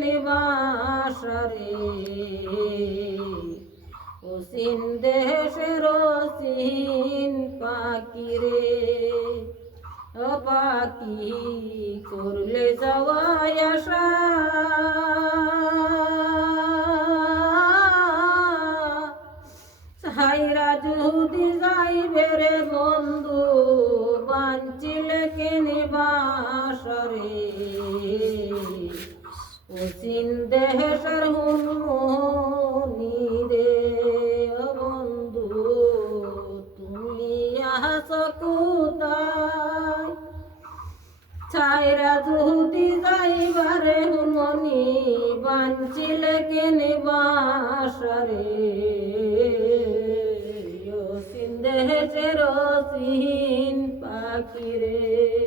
নিবাসরে অসীন দেশের অসীন পাখি রে ও পাখি করলে যাওয়াই আশা হাইরা যদি যাইবে রে বন্ধু বাঞ্চিলে কে নিবাসরে অসীন দেশের হুনমনি রে ও বন্ধু তুমি আছো কোথায় ছাইরা যদি যাইবারে হুনমনি বাঞ্চিলে কে নিবাসরে অসীন দেশের অসীন পাখি রে।